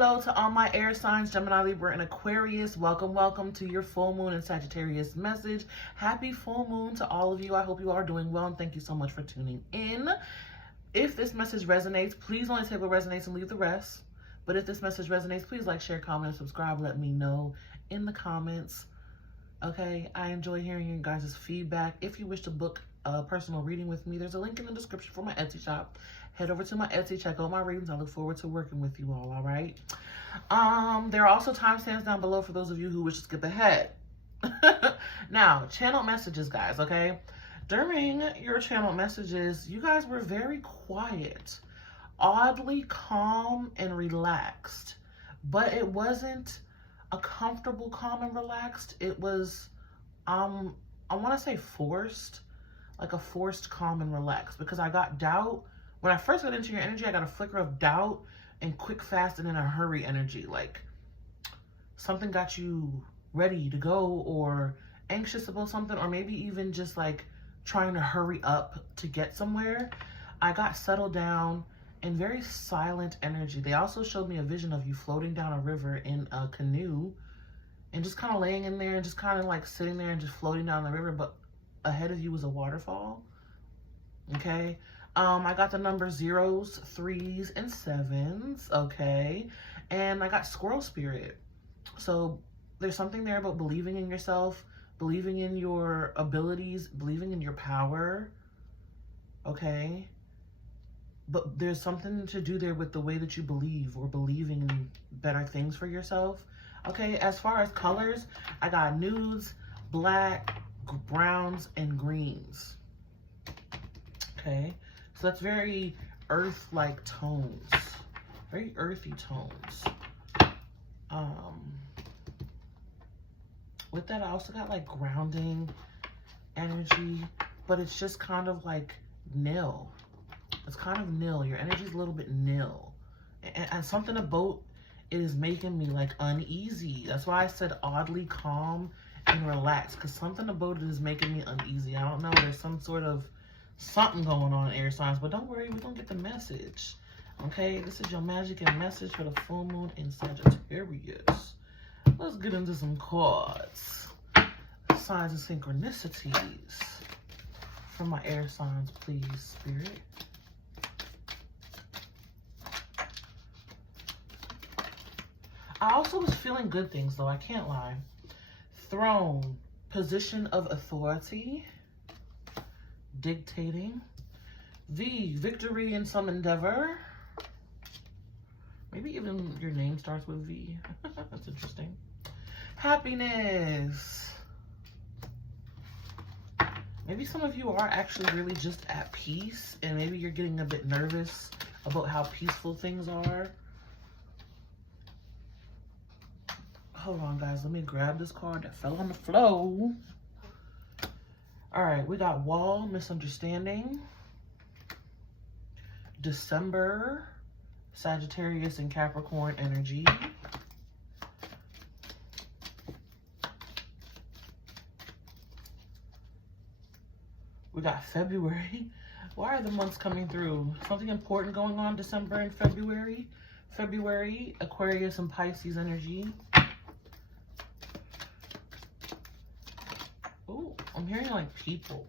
Hello to all my air signs, Gemini, Libra, and Aquarius. Welcome to your full moon and Sagittarius message. Happy full moon to all of you. I hope you are doing well, and thank you so much for tuning in. If this message resonates, please only take what resonates and leave the rest. But if this message resonates, please like, share, comment, and subscribe. Let me know in the comments. Okay, I enjoy hearing you guys' feedback. If you wish to book a personal reading with me, there's a link in the description for my Etsy shop. Head over to my Etsy, check out my readings. I look forward to working with you all right? There are also timestamps down below for those of you who wish to skip ahead. Now, channel messages, guys, okay? During your channel messages, you guys were very quiet, oddly calm and relaxed, but it wasn't a comfortable calm and relaxed. It was, I want to say forced, like a forced calm and relaxed, because I got doubt. When I first got into your energy, I got a flicker of doubt and quick, fast, and in a hurry energy. Like something got you ready to go or anxious about something, or maybe even just like trying to hurry up to get somewhere. I got settled down and very silent energy. They also showed me a vision of you floating down a river in a canoe and just kind of laying in there and just kind of like sitting there and just floating down the river, but ahead of you was a waterfall. Okay. I got the number 0s, 3s, and 7s, okay? And I got squirrel spirit. So there's something there about believing in yourself, believing in your abilities, believing in your power, okay? But there's something to do there with the way that you believe or believing in better things for yourself, okay? As far as colors, I got nudes, black, browns, and greens, okay? So that's very earth-like tones, very earthy tones. With that, I also got like grounding energy, but it's just kind of like nil. It's kind of nil. Your energy's a little bit nil. And something about it is making me like uneasy. That's why I said oddly calm and relaxed, because something about it is making me uneasy. I don't know. There's some sort of something going on, air signs, but don't worry, we're gonna get the message. Okay, this is your magic and message for the full moon in Sagittarius. Let's get into some cards. Signs and synchronicities for my air signs, please, Spirit. I also was feeling good things, though, I can't lie. Throne, position of authority, dictating. V, victory in some endeavor. Maybe even your name starts with V. That's interesting. Happiness. Maybe some of you are actually really just at peace, and maybe you're getting a bit nervous about how peaceful things are. Hold on, guys. Let me grab this card that fell on the floor. All right, we got wall, misunderstanding, December, Sagittarius and Capricorn energy. We got February. Why are the months coming through? Something important going on December and February. February, Aquarius and Pisces energy. Oh, I'm hearing like people.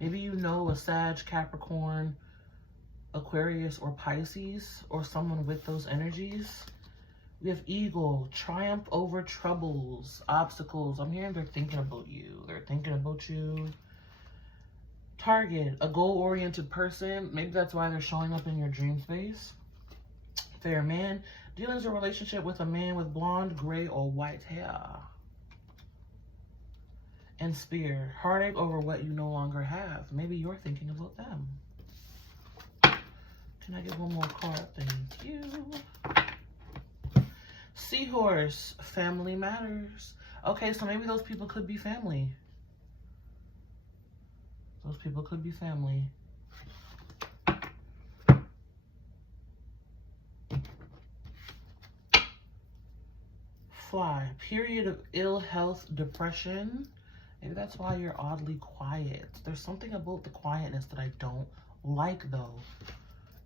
Maybe you know a Sag, Capricorn, Aquarius, or Pisces, or someone with those energies. We have Eagle, triumph over troubles, obstacles. I'm hearing they're thinking about you. They're thinking about you. Target, a goal-oriented person. Maybe that's why they're showing up in your dream space. Fair man, dealings or relationship with a man with blonde, gray, or white hair. And Spear, heartache over what you no longer have. Maybe you're thinking about them. Can I get one more card? Thank you. Seahorse, family matters. Okay, so maybe those people could be family. Those people could be family. Fly, period of ill health, depression. Maybe that's why you're oddly quiet. There's something about the quietness that I don't like, though.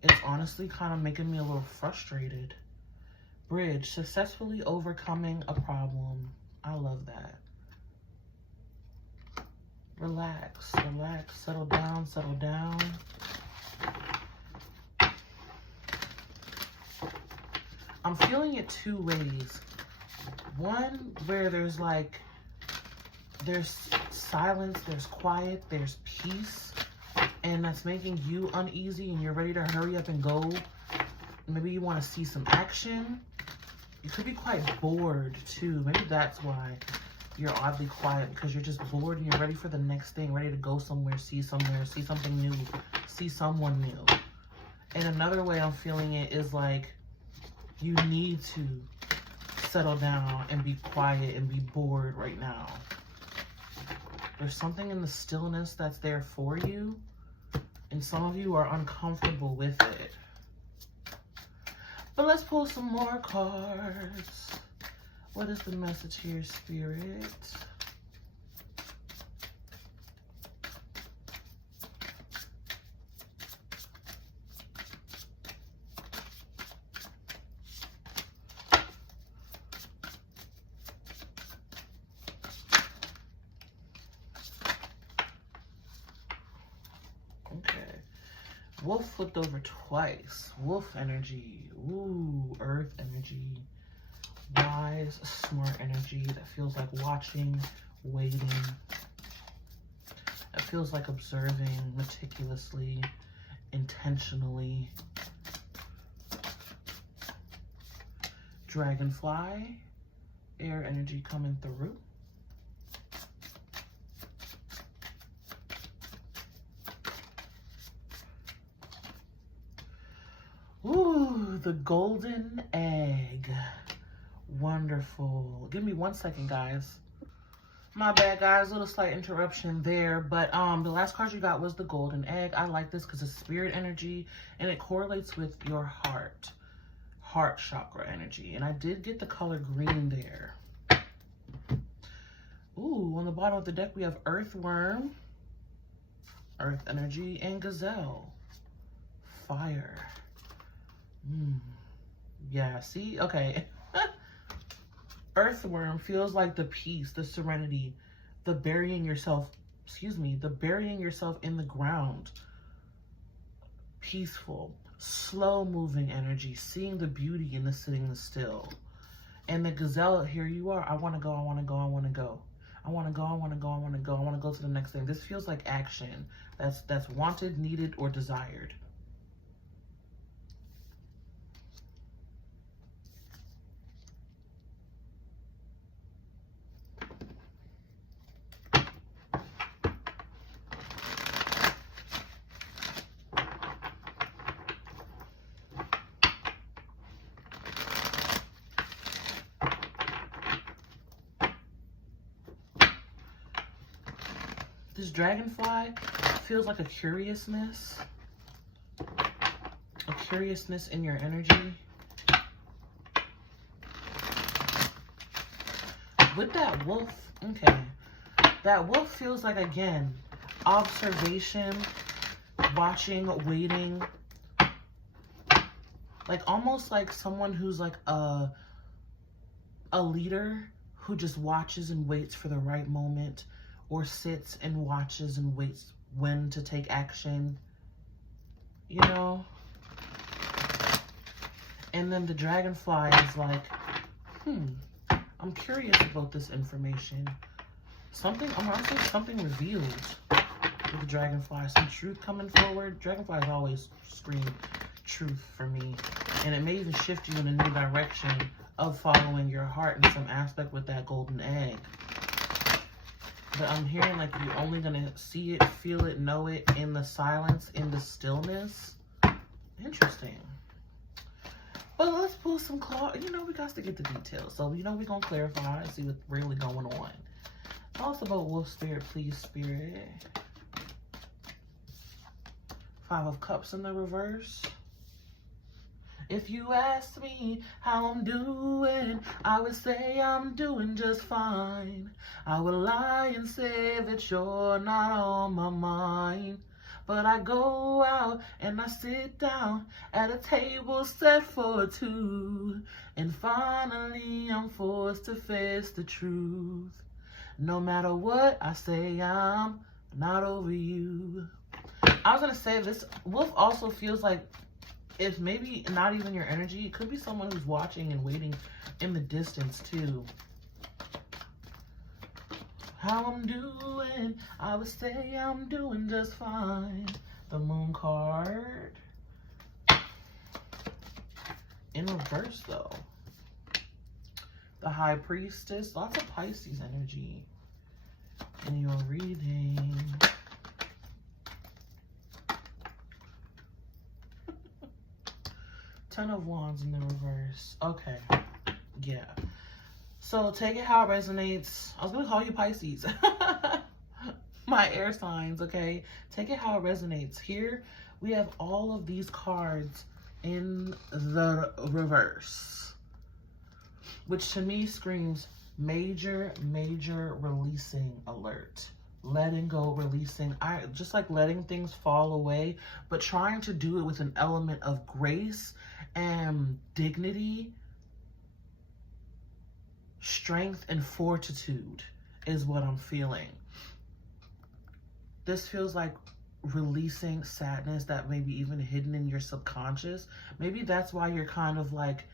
It's honestly kind of making me a little frustrated. Bridge, successfully overcoming a problem. I love that. Relax, relax, settle down, settle down. I'm feeling it two ways. One where there's like, there's silence, there's quiet, there's peace, and that's making you uneasy and you're ready to hurry up and go. Maybe you want to see some action. You could be quite bored too. Maybe that's why you're oddly quiet, because you're just bored and you're ready for the next thing, ready to go somewhere, see something new, see someone new. And another way I'm feeling it is like you need to settle down and be quiet and be bored right now. There's something in the stillness that's there for you, and some of you are uncomfortable with it. But let's pull some more cards. What is the message here, Spirit? Wolf flipped over twice. Wolf energy. Ooh, earth energy. Wise, smart energy that feels like watching, waiting. That feels like observing meticulously, intentionally. Dragonfly, air energy coming through. Ooh, the golden egg. Wonderful. Give me 1 second, guys. My bad, guys. Little slight interruption there. But the last card you got was the golden egg. I like this because it's spirit energy and it correlates with your heart chakra energy. And I did get the color green there. Ooh, on the bottom of the deck we have earthworm, earth energy, and gazelle, fire. Yeah, see? Okay. Earthworm feels like the peace, the serenity, the burying yourself, the burying yourself in the ground. Peaceful, slow moving energy, seeing the beauty in the sitting still. And the gazelle, here you are. I want to go, I want to go, I want to go. I want to go, I want to go, I want to go. I want to go to the next thing. This feels like action that's wanted, needed, or desired. This dragonfly feels like a curiousness in your energy. With that wolf, okay, that wolf feels like, again, observation, watching, waiting, like almost like someone who's like a leader who just watches and waits for the right moment, or sits and watches and waits when to take action, you know? And then the dragonfly is like, I'm curious about this information. I'm gonna say something revealed with the dragonfly. Some truth coming forward. Dragonflies always scream truth for me. And it may even shift you in a new direction of following your heart in some aspect with that golden egg. But I'm hearing like you're only gonna see it, feel it, know it in the silence, in the stillness. Interesting. But let's pull some cards. You know, we got to get the details. So, you know, we're going to clarify and see what's really going on. Tell us about Wolf Spirit, please, Spirit. 5 of Cups in the reverse. If you ask me how I'm doing, I would say I'm doing just fine. I would lie and say that you're not on my mind. but I go out and I sit down at a table set for two. And finally I'm forced to face the truth. No matter what I say, I'm not over you. I was going to say, this wolf also feels like it's maybe not even your energy. It could be someone who's watching and waiting in the distance too. How I'm doing, I would say I'm doing just fine. The Moon card. In reverse though. The High Priestess. Lots of Pisces energy in your reading. Ten of Wands in the reverse. Okay. Yeah. So take it how it resonates. I was going to call you Pisces. My air signs, okay? Take it how it resonates. Here we have all of these cards in the reverse, which to me screams major releasing alert. Letting go, releasing. I just like letting things fall away, but trying to do it with an element of grace and dignity, strength and fortitude is what I'm feeling. This feels like releasing sadness that may be even hidden in your subconscious. Maybe that's why you're kind of like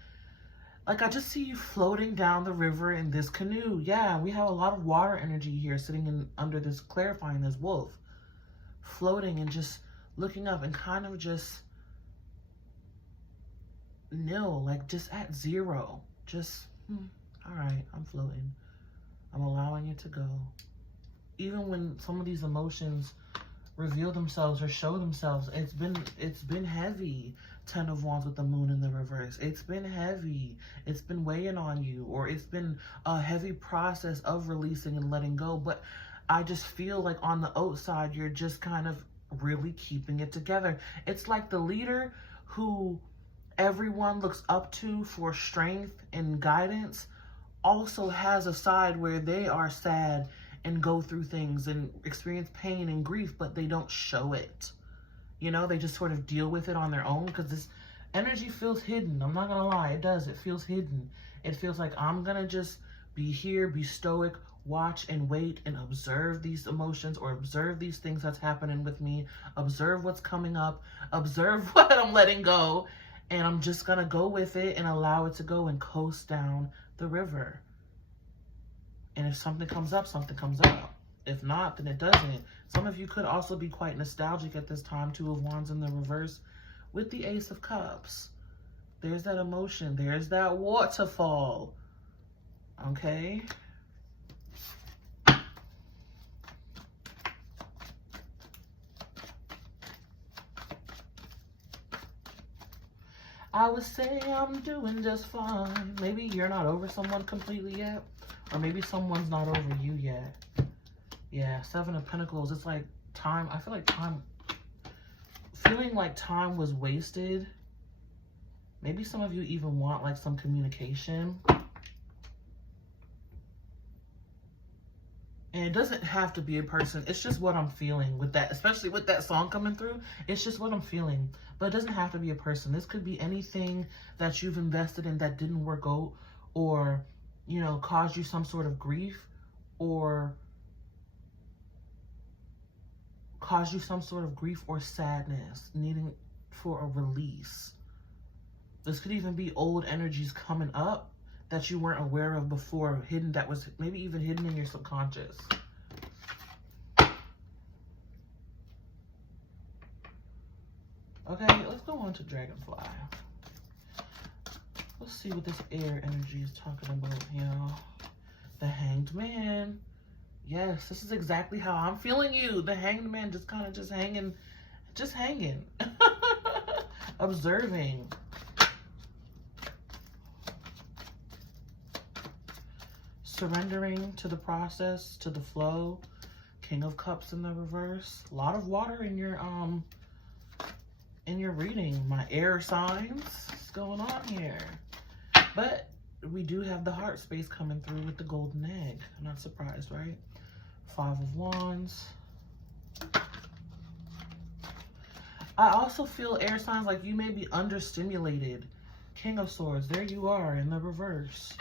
I just see you floating down the river in this canoe. Yeah, we have a lot of water energy here sitting in under this, clarifying this wolf. Floating and just looking up and kind of just nil, like just at zero. Just, all right, I'm floating. I'm allowing it to go. Even when some of these emotions reveal themselves or show themselves, it's been heavy. 10 of Wands with the Moon in the reverse. It's been heavy. It's been weighing on you, or it's been a heavy process of releasing and letting go. But I just feel like on the outside, you're just kind of really keeping it together. It's like the leader who everyone looks up to for strength and guidance also has a side where they are sad and go through things and experience pain and grief, but they don't show it. You know, they just sort of deal with it on their own because this energy feels hidden. I'm not going to lie. It does. It feels hidden. It feels like I'm going to just be here, be stoic, watch and wait and observe these emotions or observe these things that's happening with me, observe what's coming up, observe what I'm letting go, and I'm just going to go with it and allow it to go and coast down the river. And if something comes up, something comes up. If not, then it doesn't. Some of you could also be quite nostalgic at this time. 2 of Wands in the reverse with the Ace of Cups. There's that emotion. There's that waterfall. Okay? I would say I'm doing just fine. Maybe you're not over someone completely yet. Or maybe someone's not over you yet. Yeah, 7 of Pentacles. It's like time. I feel like time. Feeling like time was wasted. Maybe some of you even want like some communication. And it doesn't have to be a person. It's just what I'm feeling with that. Especially with that song coming through. It's just what I'm feeling. But it doesn't have to be a person. This could be anything that you've invested in that didn't work out. Or, you know, caused you some sort of grief. Or cause you some sort of grief or sadness, needing for a release. This could even be old energies coming up that you weren't aware of before, hidden, that was maybe even hidden in your subconscious. Okay, let's go on to Dragonfly. Let's see what this air energy is talking about here. The Hanged Man. Yes, this is exactly how I'm feeling you. The Hanged Man just kind of just hanging. Observing. Surrendering to the process, to the flow. King of Cups in the reverse. A lot of water in your reading. My air signs. What's going on here? But we do have the heart space coming through with the golden egg. I'm not surprised, right? 5 of Wands. I also feel air signs like you may be understimulated. King of Swords, there you are in the reverse.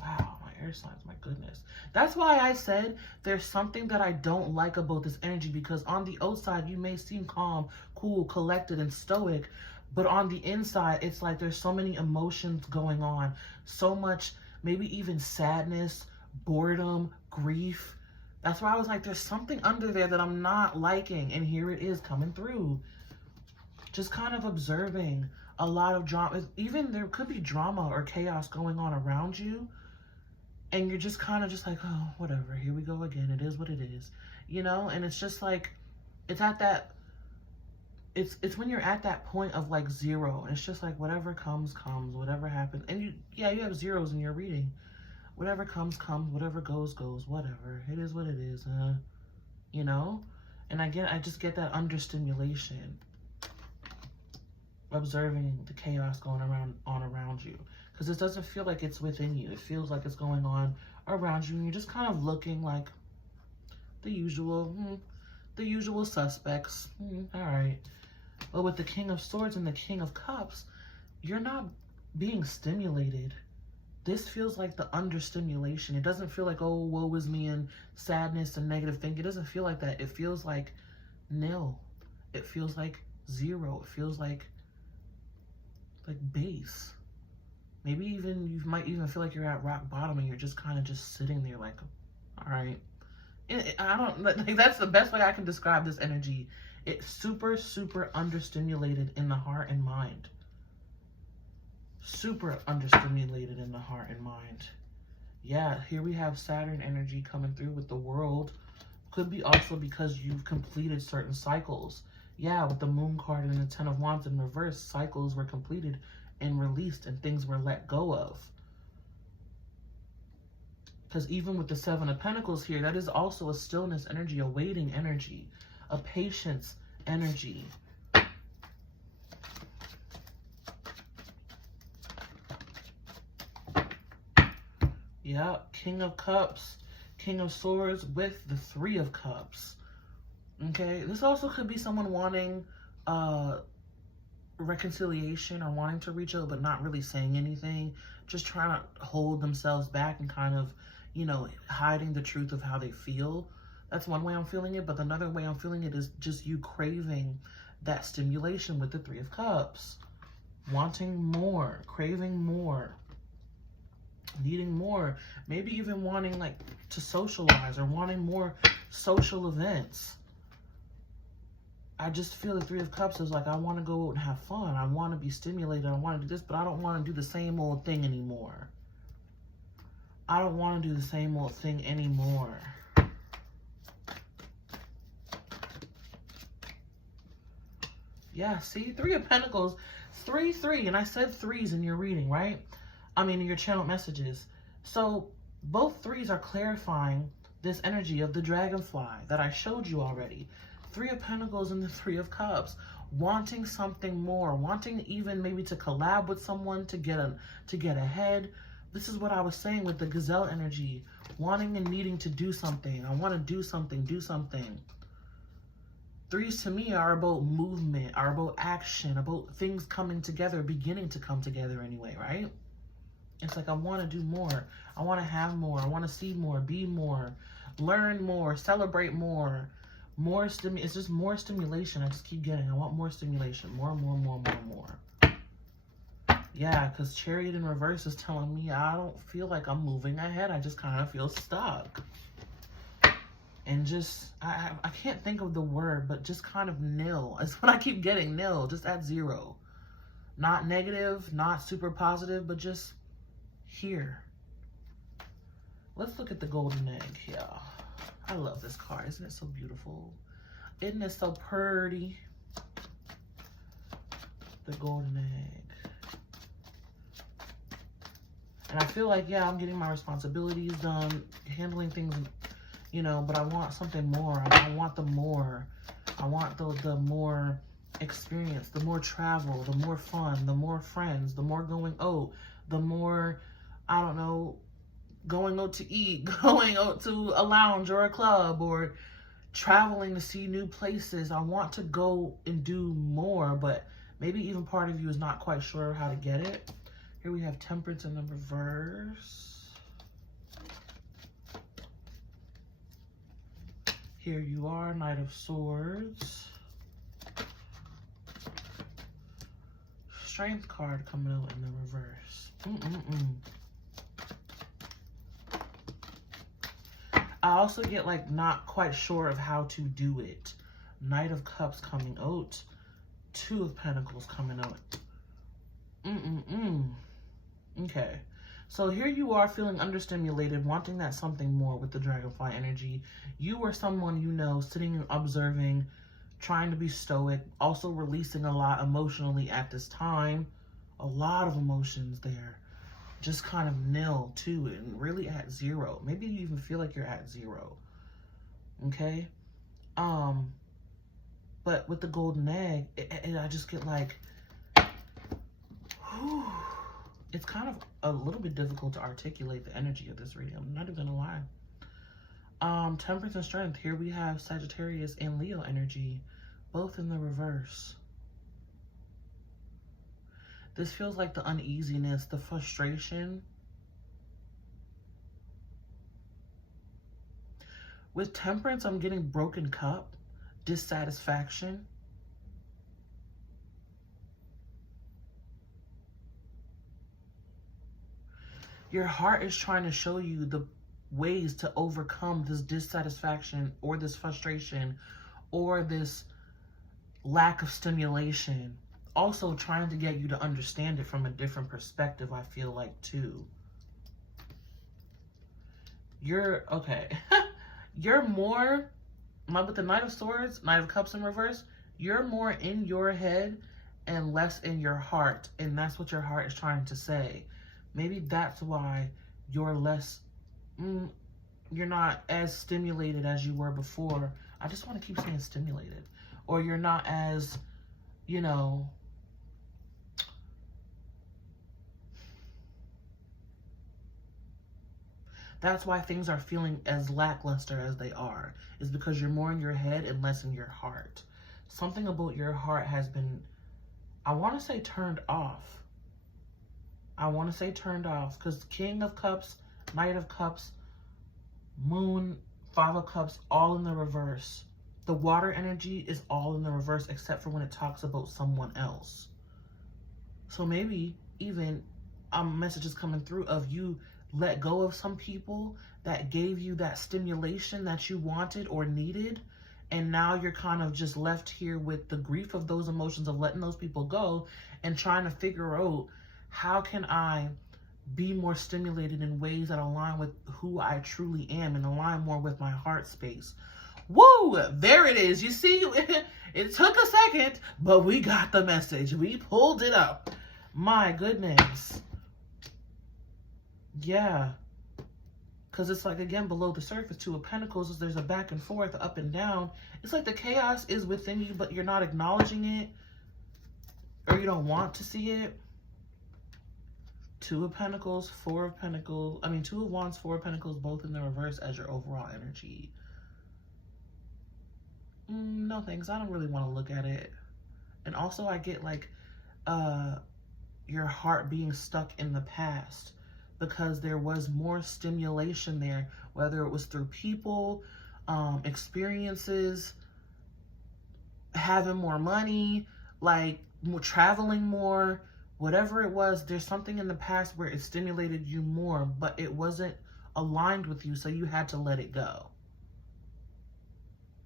Wow, my air signs, my goodness. That's why I said there's something that I don't like about this energy, because on the outside, you may seem calm, cool, collected, and stoic, but on the inside, it's like there's so many emotions going on. So much, maybe even sadness, boredom, grief. That's why I was like, there's something under there that I'm not liking. And here it is coming through. Just kind of observing a lot of drama. Even there could be drama or chaos going on around you. And you're just kind of just like, oh, whatever. Here we go again. It is what it is. You know? And it's just like, it's at that, it's when you're at that point of like zero. And it's just like, whatever comes, comes. Whatever happens. And you have zeros in your reading. Whatever comes, comes. Whatever goes, goes. Whatever. It is what it is. You know? And again, I just get that understimulation. Observing the chaos going around you. Because it doesn't feel like it's within you. It feels like it's going on around you. And you're just kind of looking like the usual suspects. All right. But with the King of Swords and the King of Cups, you're not being stimulated. This feels like the understimulation. It doesn't feel like, oh, woe is me and sadness and negative thinking. It doesn't feel like that. It feels like nil. It feels like zero. It feels like base. Maybe even you might even feel like you're at rock bottom and you're just kind of just sitting there like, all right. I don't, like, that's the best way I can describe this energy. It's super, super understimulated in the heart and mind. Super understimulated in the heart and mind. Yeah, here we have Saturn energy coming through with the World. Could be also because you've completed certain cycles. Yeah, with the Moon card and the Ten of Wands in reverse, cycles were completed and released and things were let go of. Because even with the Seven of Pentacles here, that is also a stillness energy, a waiting energy, a patience energy. Yeah, King of Cups, King of Swords with the Three of Cups. Okay, this also could be someone wanting reconciliation or wanting to reach out but not really saying anything, just trying to hold themselves back and kind of, you know, hiding the truth of how they feel. That's one way I'm feeling it, but another way I'm feeling it is just you craving that stimulation with the Three of Cups. Wanting more, craving more, needing more, maybe even wanting like to socialize or wanting more social events. I just feel the Three of Cups is like, I want to go out and have fun. I want to be stimulated. I want to do this, but I don't want to do the same old thing anymore. I don't want to do the same old thing anymore. Yeah, see? Three of Pentacles. 3-3. And I said threes in your reading, right? I mean, in your channel messages. So both threes are clarifying this energy of the dragonfly that I showed you already. Three of Pentacles and the Three of Cups, wanting something more, wanting even maybe to collab with someone to get ahead. This is what I was saying with the gazelle energy, wanting and needing to do something. I want to do something, do something. Threes to me are about movement, are about action, about things coming together, beginning to come together anyway, right? It's like I want to do more. I want to have more. I want to see more, be more, learn more, celebrate more. More it's just more stimulation. I just keep getting. I want more stimulation. More. Yeah, because Chariot in reverse is telling me I don't feel like I'm moving ahead. I just kind of feel stuck. And just, I can't think of the word, but just kind of nil. That's what I keep getting, nil, just at zero. Not negative, not super positive, but just here. Let's look at the golden egg here. I love this card. Isn't it so beautiful? Isn't it so pretty? The golden egg. And I feel like, yeah, I'm getting my responsibilities done, handling things, you know, but I want something more. I want the more. I want the more experience, the more travel, the more fun, the more friends, the more going out, the more, I don't know, going out to eat, going out to a lounge or a club, or traveling to see new places. I want to go and do more, but maybe even part of you is not quite sure how to get it. Here we have Temperance in the reverse. Here you are, Knight of Swords. Strength card coming out in the reverse. I also get like not quite sure of how to do it. Knight of Cups coming out. Two of Pentacles coming out. Okay. So here you are feeling understimulated, wanting that something more with the Dragonfly energy. You or someone you know sitting and observing, trying to be stoic, also releasing a lot emotionally at this time. A lot of emotions there. Just kind of nil too, and really at zero. Maybe you even feel like you're at zero. Okay? But with the golden egg, I just get like, whew, it's kind of a little bit difficult to articulate the energy of this reading. I'm not even gonna lie. Temperance and Strength. Here we have Sagittarius and Leo energy, both in the reverse. This feels like the uneasiness, the frustration. With Temperance, I'm getting broken cup, dissatisfaction. Your heart is trying to show you the ways to overcome this dissatisfaction or this frustration or this lack of stimulation. Also trying to get you to understand it from a different perspective, I feel like, too. You're, okay. You're more, with the Knight of Swords, Knight of Cups in reverse, you're more in your head and less in your heart. And that's what your heart is trying to say. Maybe that's why you're less, you're not as stimulated as you were before. I just want to keep saying stimulated. Or you're not as, you know, that's why things are feeling as lackluster as they are. Is because you're more in your head and less in your heart. Something about your heart has been, I want to say turned off. I want to say turned off. Because King of Cups, Knight of Cups, Moon, Five of Cups, all in the reverse. The water energy is all in the reverse except for when it talks about someone else. So maybe even messages coming through of you let go of some people that gave you that stimulation that you wanted or needed. And now you're kind of just left here with the grief of those emotions of letting those people go and trying to figure out, how can I be more stimulated in ways that align with who I truly am and align more with my heart space. Woo! There it is. You see, it took a second, but we got the message. We pulled it up. My goodness. Yeah. Because it's like, again, below the surface, Two of Pentacles, there's a back and forth, up and down. It's like the chaos is within you, but you're not acknowledging it. Or you don't want to see it. Two of Pentacles, Four of Pentacles. I mean, Two of Wands, Four of Pentacles, both in the reverse as your overall energy. No thanks. I don't really want to look at it. And also I get like your heart being stuck in the past because there was more stimulation there, whether it was through people, experiences, having more money, like traveling more, whatever it was. There's something in the past where it stimulated you more, but it wasn't aligned with you, so you had to let it go.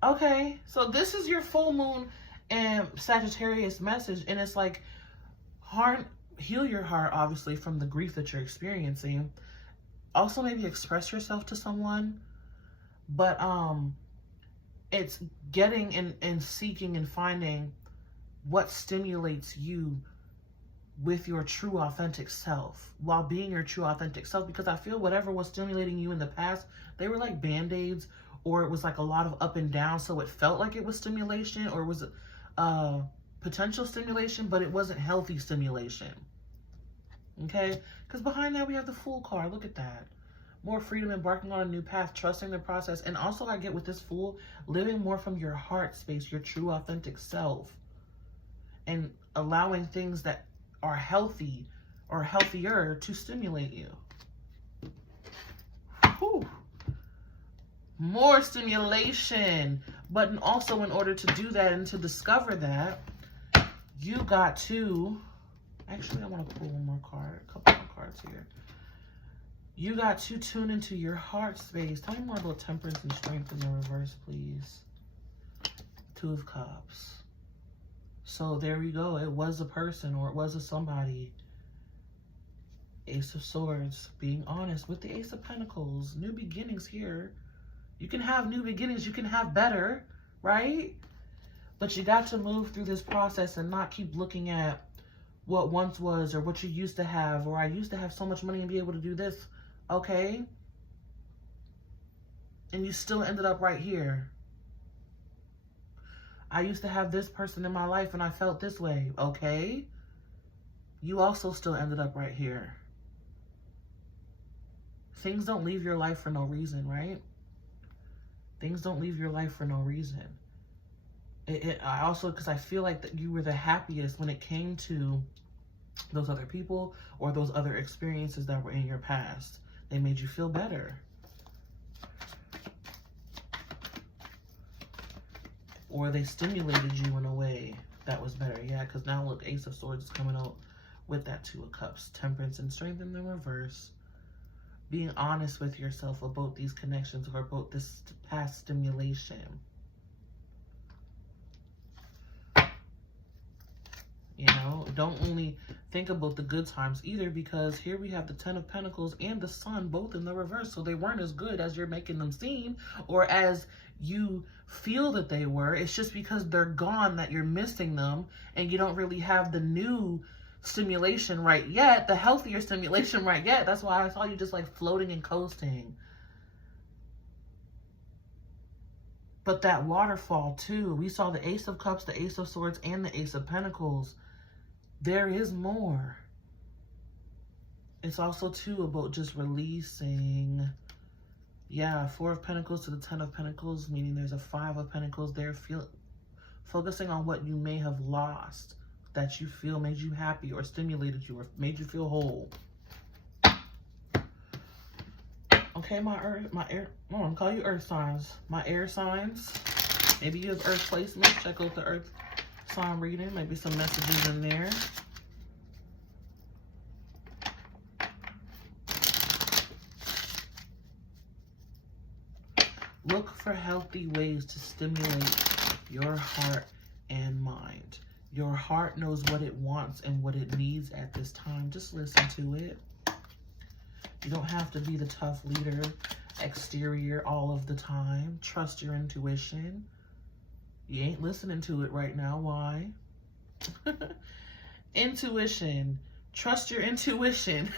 Okay, so this is your full moon and Sagittarius message, and it's like, heal your heart, obviously, from the grief that you're experiencing. Also, maybe express yourself to someone, but it's getting and seeking and finding what stimulates you with your true authentic self while being your true authentic self, because I feel whatever was stimulating you in the past, they were like band-aids, or it was like a lot of up and down, so it felt like it was stimulation, or it was potential stimulation, but it wasn't healthy stimulation. Okay? Because behind that we have the Fool card. Look at that. more freedom, embarking on a new path, trusting the process. And also I get with this Fool, living more from your heart space, your true authentic self, and allowing things that are healthy or healthier to stimulate you. Whew. More stimulation. But also in order to do that and to discover that, you got to, actually I want to pull one more card, a couple more cards here. You got to tune into your heart space. Tell me more about temperance and strength in the reverse, please. Two of Cups. So there we go. It was a person or it was a somebody. Ace of Swords. Being honest with the Ace of Pentacles. New beginnings here. You can have new beginnings. You can have better, right? But you got to move through this process and not keep looking at what once was or what you used to have, or I used to have so much money and be able to do this. Okay? And you still ended up right here. I used to have this person in my life and I felt this way. Okay? You also still ended up right here. Things don't leave your life for no reason, right? Things don't leave your life for no reason. I also, because I feel like that you were the happiest when it came to those other people or those other experiences that were in your past. They made you feel better. Or they stimulated you in a way that was better. Yeah, because now look, Ace of Swords is coming out with that Two of Cups. Temperance and strength in the reverse. Being honest with yourself about these connections or about this past stimulation. You know, don't only think about the good times either, because here we have the Ten of Pentacles and the Sun both in the reverse. So they weren't as good as you're making them seem or as you feel that they were. It's just because they're gone that you're missing them and you don't really have the new stimulation right yet, the healthier stimulation right yet. That's why I saw you just like floating and coasting. But that waterfall too, we saw the Ace of Cups, the Ace of Swords, and the Ace of Pentacles. There is more. It's also too about just releasing. Yeah, Four of Pentacles to the Ten of Pentacles, meaning there's a Five of Pentacles there. Focusing on what you may have lost that you feel made you happy or stimulated you or made you feel whole. Okay, I'm gonna call you earth signs. My air signs. Maybe you have earth placements. Check out the earth sign reading. Maybe some messages in there. Look for healthy ways to stimulate your heart and mind. Your heart knows what it wants and what it needs at this time. Just listen to it. You don't have to be the tough leader exterior all of the time. Trust your intuition. You ain't listening to it right now. Why? Intuition. Trust your intuition.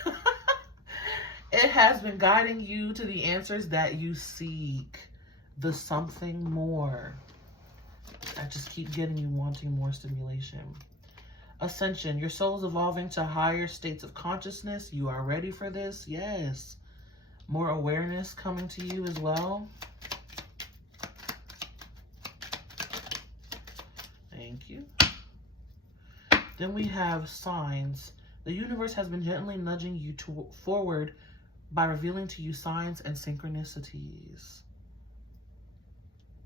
It has been guiding you to the answers that you seek. The something more. I just keep getting you wanting more stimulation. Ascension. Your soul is evolving to higher states of consciousness. You are ready for this? Yes. More awareness coming to you as well. Thank you. Then we have signs. The universe has been gently nudging you forward by revealing to you signs and synchronicities.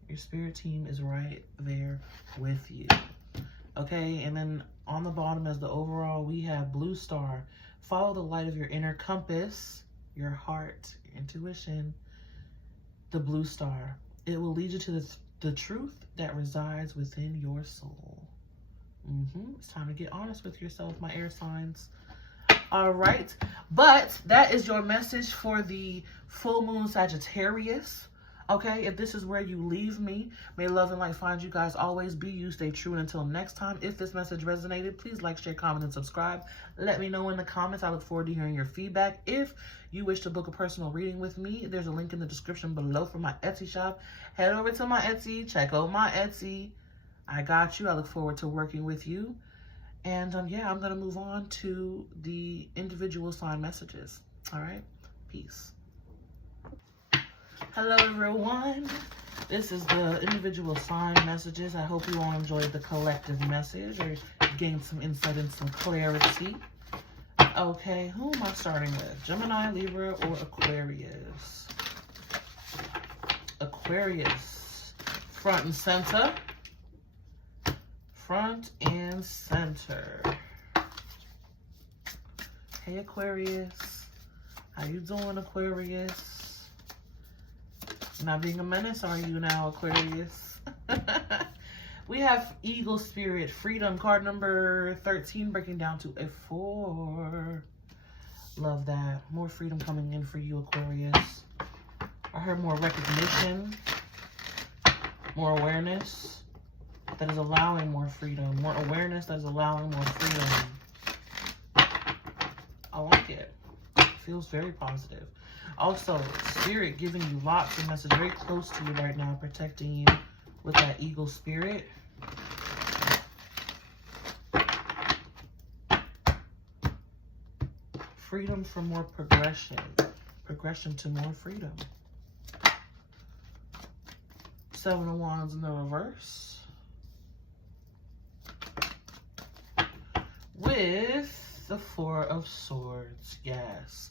Your spirit team is right there with you. Okay, and then on the bottom as the overall, we have blue star. Follow the light of your inner compass, your heart, your intuition, the blue star. It will lead you to the truth that resides within your soul. It's time to get honest with yourself, my air signs. All right, but that is your message for the full moon Sagittarius. Okay, if this is where you leave me, may love and light find you guys. Always be you, stay true, and until next time, if this message resonated, please like, share, comment, and subscribe. Let me know in the comments. I look forward to hearing your feedback. If you wish to book a personal reading with me, there's a link in the description below for my Etsy shop. Head over to my Etsy, check out my Etsy. I got you. I look forward to working with you. And yeah, I'm going to move on to the individual sign messages. All right, peace. Hello, everyone. This is the individual sign messages. I hope you all enjoyed the collective message or gained some insight and some clarity. Okay, who am I starting with? Gemini, Libra, or Aquarius? Aquarius. Front and center. Front and center. Hey, Aquarius. How you doing, Aquarius? Not being a menace, are you now, Aquarius? We have Eagle Spirit, Freedom, card number 13, breaking down to a 4. Love that. More freedom coming in for you, Aquarius. I heard more recognition, more awareness that is allowing more freedom, more awareness that is allowing more freedom. I like it. It feels very positive. Also, Spirit giving you lots of messages, very close to you right now, protecting you with that Eagle Spirit. Freedom for more progression. Progression to more freedom. 7 of Wands in the reverse. With the 4 of Swords. Yes.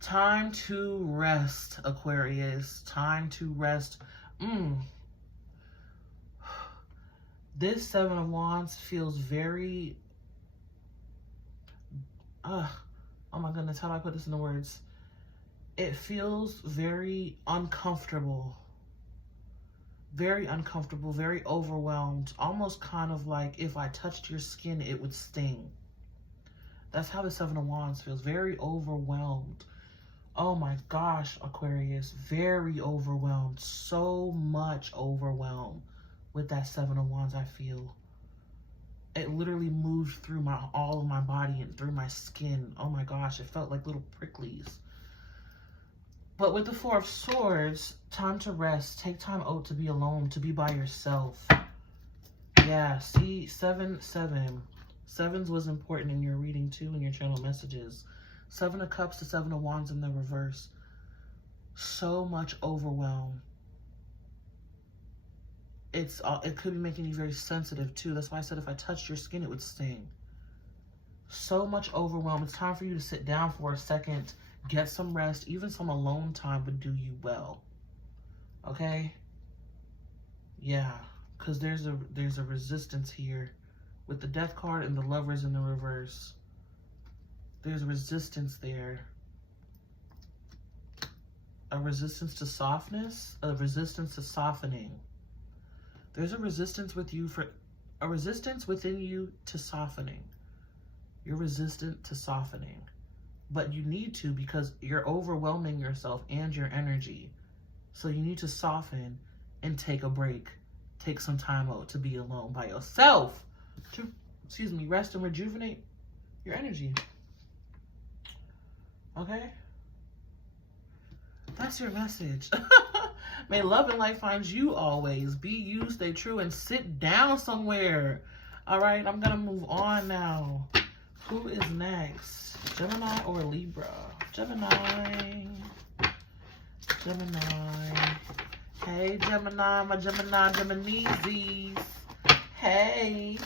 Time to rest, Aquarius. Time to rest. This 7 of Wands feels very... oh my goodness, how do I put this into words? It feels very uncomfortable. Very uncomfortable, very overwhelmed. Almost kind of like if I touched your skin, it would sting. That's how the 7 of Wands feels. Very overwhelmed. Oh my gosh, Aquarius. Very overwhelmed. So much overwhelmed with that 7 of Wands, I feel. It literally moved through all of my body and through my skin. Oh my gosh, it felt like little pricklies. But with the 4 of Swords, time to rest. Take time out to be alone, to be by yourself. Yeah, see, 7. Sevens was important in your reading too, in your channel messages. 7 of Cups to 7 of Wands in the reverse. So much overwhelm. It could be making you very sensitive too. That's why I said if I touched your skin, it would sting. So much overwhelm. It's time for you to sit down for a second, get some rest. Even some alone time would do you well. Okay? Yeah, because there's a resistance here with the Death card and the Lovers in the reverse. There's resistance there. A resistance to softness, a resistance to softening. There's a resistance within you to softening. You're resistant to softening. But you need to, because you're overwhelming yourself and your energy. So you need to soften and take a break. Take some time out to be alone by yourself. To, rest and rejuvenate your energy. Okay? That's your message. May love and light find you always. Be you, stay true, and sit down somewhere. All right, I'm going to move on now. Who is next? Gemini or Libra? Gemini. Hey, Gemini, my Gemini's. Hey.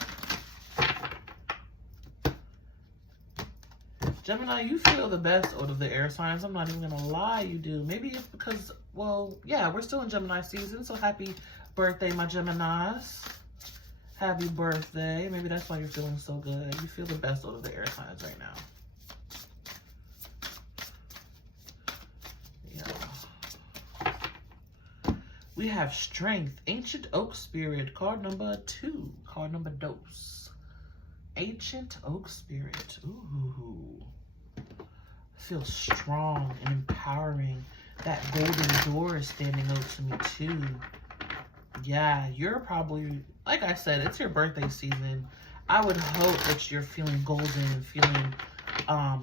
Gemini, you feel the best out of the air signs. I'm not even going to lie, you do. Maybe it's because, well, yeah, we're still in Gemini season, so happy birthday, my Geminis. Happy birthday. Maybe that's why you're feeling so good. You feel the best out of the air signs right now. Yeah. We have Strength, Ancient Oak Spirit, card number 2, card number 2. Ancient Oak Spirit. Ooh. Feels strong and empowering. That golden door is standing out to me too. Yeah, you're probably, like I said, it's your birthday season. I would hope that you're feeling golden and feeling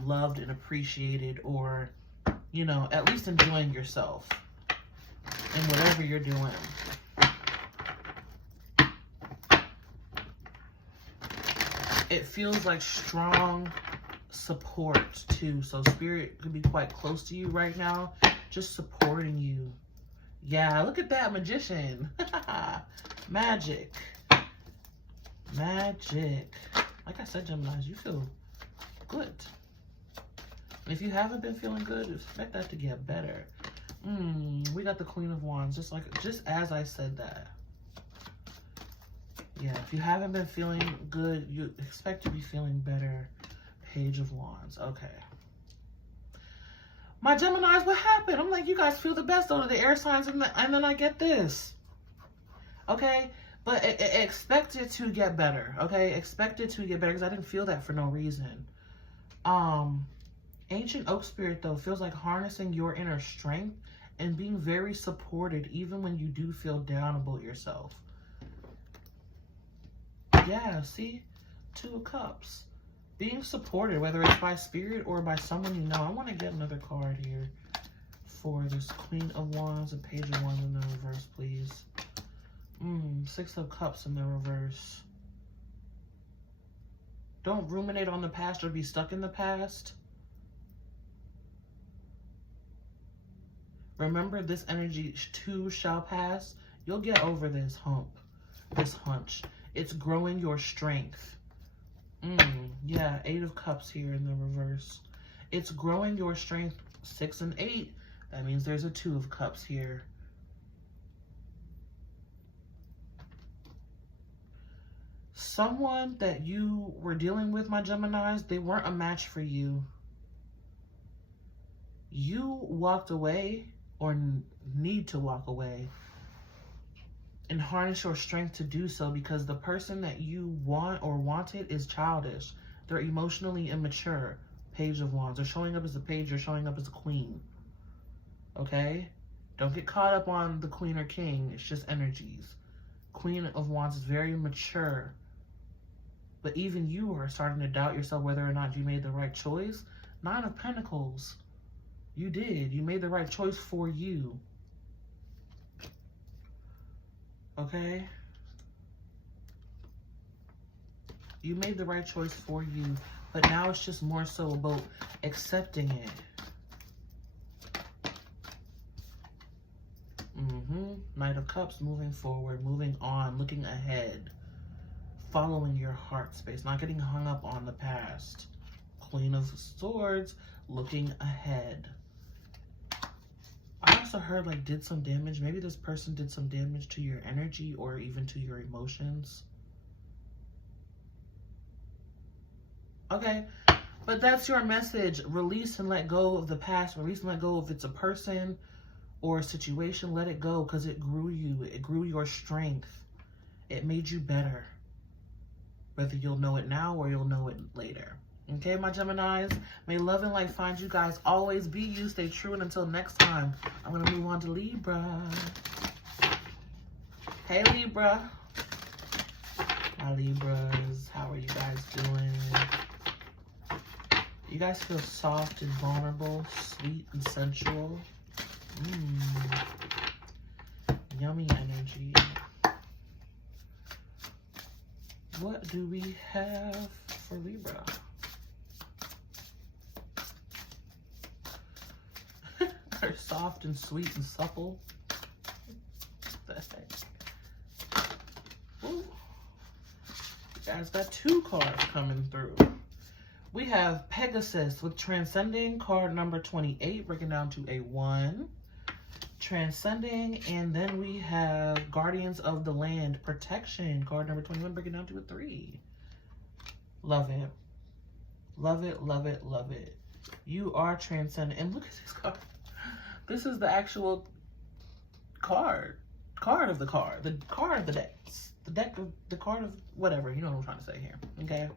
loved and appreciated, or, you know, at least enjoying yourself in whatever you're doing. It feels like strong support too. So Spirit could be quite close to you right now, just supporting you. Yeah, look at that, magician. Magic. Magic. Like I said, Geminis, you feel good. And if you haven't been feeling good, expect that to get better. We got the Queen of Wands, just as I said that. Yeah, if you haven't been feeling good, you expect to be feeling better. Page of Wands. Okay. My Geminis, what happened? I'm like, you guys feel the best out of the air signs, and then I get this. Okay? But expect it to get better. Okay? Expect it to get better, because I didn't feel that for no reason. Ancient Oak Spirit, though, feels like harnessing your inner strength and being very supported even when you do feel down about yourself. Yeah, see? 2 of Cups. Being supported, whether it's by spirit or by someone you know. I want to get another card here for this Queen of Wands and Page of Wands in the reverse, please. 6 of Cups in the reverse. Don't ruminate on the past or be stuck in the past. Remember, this energy too shall pass. You'll get over this hump, this hunch. It's growing your strength. Yeah, 8 of Cups here in the reverse. It's growing your strength. 6 and 8. That means there's a 2 of Cups here. Someone that you were dealing with, my Geminis, they weren't a match for you. You walked away, or need to walk away, and harness your strength to do so, because the person that you want or wanted is childish. They're emotionally immature. Page of Wands. They're showing up as a page. You're showing up as a queen. Okay? Don't get caught up on the queen or king. It's just energies. Queen of Wands is very mature. But even you are starting to doubt yourself whether or not you made the right choice. 9 of Pentacles. You did. You made the right choice for you. Okay? You made the right choice for you. But now it's just more so about accepting it. Knight of Cups, moving forward, moving on, looking ahead. Following your heart space, not getting hung up on the past. Queen of Swords, looking ahead. I also heard, like, did some damage. Maybe this person did some damage to your energy or even to your emotions. Okay, but that's your message. Release and let go of the past. Release and let go if it's a person or a situation. Let it go, because it grew you. It grew your strength. It made you better. Whether you'll know it now or you'll know it later. Okay, my Geminis, may love and light find you guys. Always be you, stay true, and until next time, I'm going to move on to Libra. Hey, Libra. My Libras, how are you guys doing? You guys feel soft and vulnerable, sweet and sensual. Yummy energy. What do we have for Libra? They're soft and sweet and supple. What the heck? Ooh. You guys got 2 cards coming through. We have Pegasus with Transcending, card number 28, breaking down to a 1. Transcending, and then we have Guardians of the Land, Protection, card number 21, breaking down to a 3. Love it. Love it, love it, love it. You are transcendent. And look at this card. This is the actual card. Card of the card. The card of the decks. The deck of the card of whatever. You know what I'm trying to say here. Okay?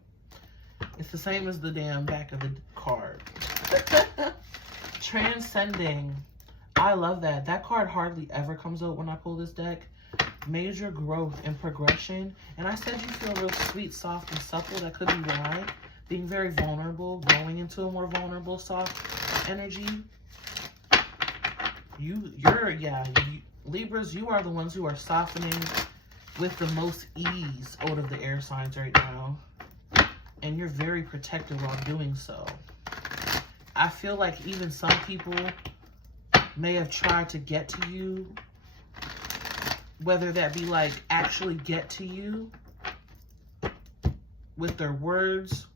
It's the same as the damn back of the card. Transcending. I love that. That card hardly ever comes out when I pull this deck. Major growth and progression. And I said you feel real sweet, soft, and supple. That could be why. Being very vulnerable, growing into a more vulnerable, soft energy. Libras, you are the ones who are softening with the most ease out of the air signs right now. And you're very protective while doing so. I feel like even some people may have tried to get to you whether that be like actually get to you with their words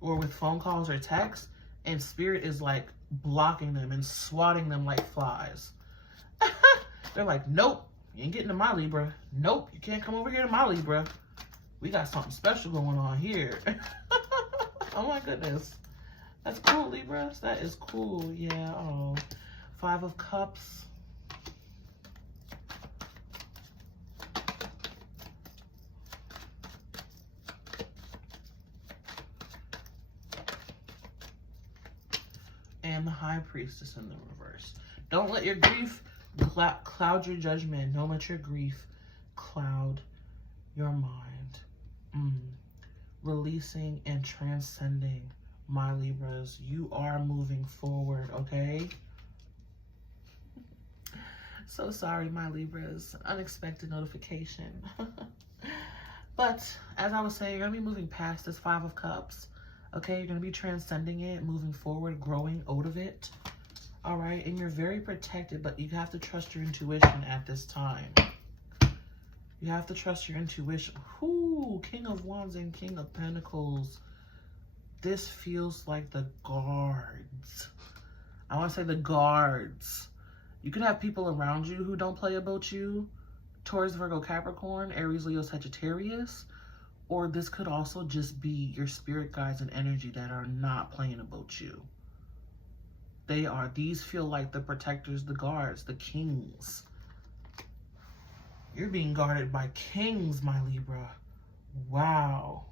or with phone calls or texts, and Spirit is like blocking them and swatting them like flies. They're like, nope, you ain't getting to my Libra. Nope, you can't come over here to my Libra. We got something special going on here. Oh my goodness. That's cool, Libras. That is cool. Yeah. Oh, 5 of Cups. And the High Priestess in the reverse. Don't let your grief cloud your judgment. Don't let your grief cloud your mind. Releasing and transcending, my Libras. You are moving forward, okay? So sorry, my Libras. Unexpected notification. But as I was saying, you're going to be moving past this 5 of Cups. Okay, you're going to be transcending it, moving forward, growing out of it. All right, and you're very protected, but you have to trust your intuition at this time. You have to trust your intuition. Ooh, King of Wands and King of Pentacles. This feels like the guards. I want to say the guards. You could have people around you who don't play about you. Taurus, Virgo, Capricorn, Aries, Leo, Sagittarius. Or this could also just be your spirit guides and energy that are not playing about you. These feel like the protectors, the guards, the kings. You're being guarded by kings, my Libra. Wow.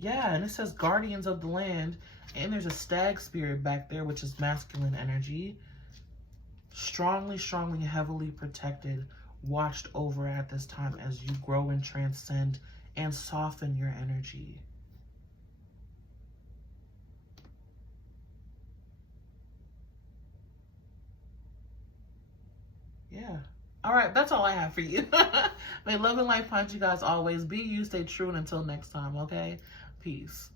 Yeah, and it says guardians of the land. And there's a stag spirit back there, which is masculine energy. Strongly, strongly, heavily protected, watched over at this time as you grow and transcend and soften your energy. Yeah. All right, that's all I have for you. May love and light find you guys always. Be you, stay true, and until next time, okay? Peace.